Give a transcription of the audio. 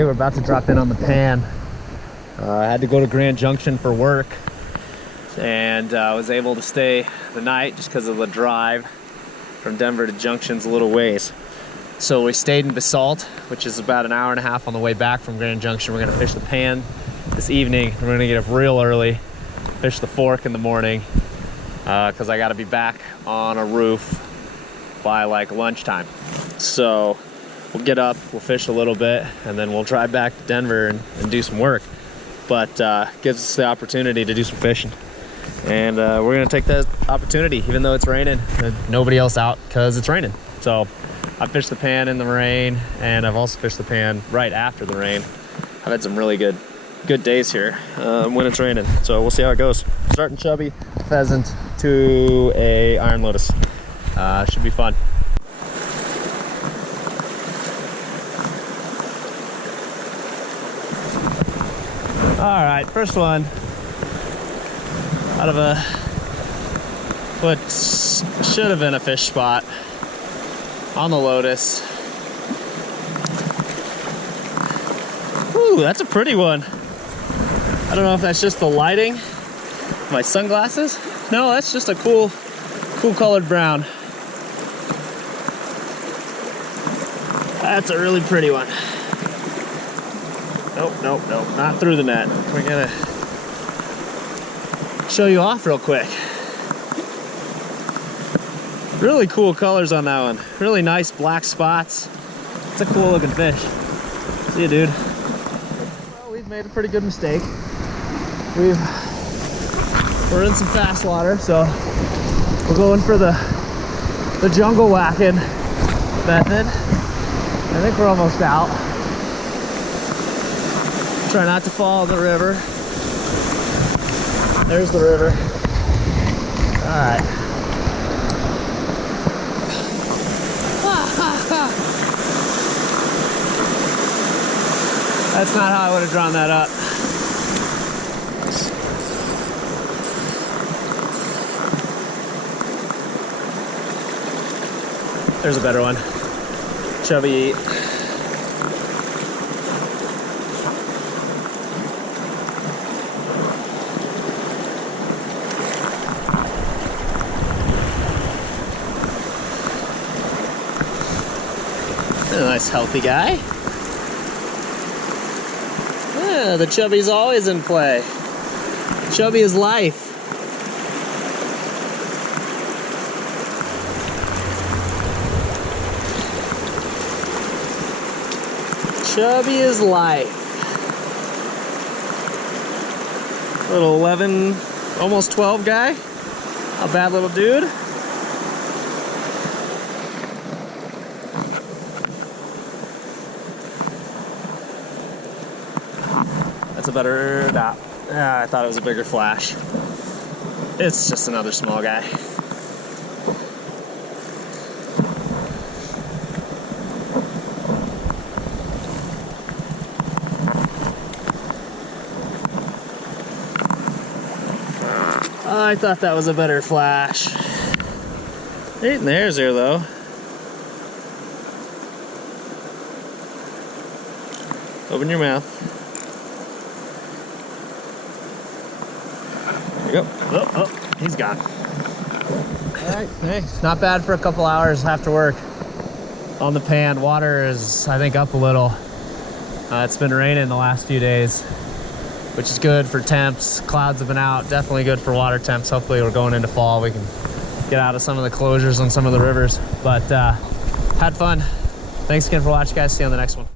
Okay, we're about to drop in on the pan. I had to go to Grand Junction for work, and I was able to stay the night just because of the drive from Denver to Junction's a little ways. So we stayed in Basalt, which is about an hour and a half on the way back from Grand Junction. We're gonna fish the pan this evening. We're gonna get up real early, fish the fork in the morning, because I gotta be back on a roof by like lunchtime. So we'll get up, we'll fish a little bit, and then we'll drive back to Denver and do some work. But gives us the opportunity to do some fishing. And we're gonna take that opportunity, even though it's raining and nobody else out because it's raining. So I fished the pan in the rain, and I've also fished the pan right after the rain. I've had some really good days here when it's raining. So we'll see how it goes. Starting chubby, pheasant to a iron lotus. Should be fun. All right, first one out of what should have been a fish spot on the lotus. Ooh, that's a pretty one. I don't know if that's just the lighting, my sunglasses. No, that's just a cool colored brown. That's a really pretty one. Nope, not through the net. We're gonna show you off real quick. Really cool colors on that one. Really nice black spots. It's a cool looking fish. See you, dude. Well, we've made a pretty good mistake. We're in some fast water, so we're going for the jungle whacking method. I think we're almost out. Try not to fall in the river. There's the river. All right. That's not how I would have drawn that up. There's a better one. Chubby. A nice healthy guy. Yeah, the chubby's always in play. Chubby is life. Chubby is life. Little 11, almost 12 guy. A bad little dude. That's a better, I thought it was a bigger flash. It's just another small guy. I thought that was a better flash. Eating the hares here though. Open your mouth. There you go. Oh, he's gone. All right, hey, not bad for a couple hours after work on the pan. Water is, I think, up a little. It's been raining the last few days, which is good for temps. Clouds have been out, definitely good for water temps. Hopefully we're going into fall, we can get out of some of the closures on some of the rivers. But had fun. Thanks again for watching, guys. See you on the next one.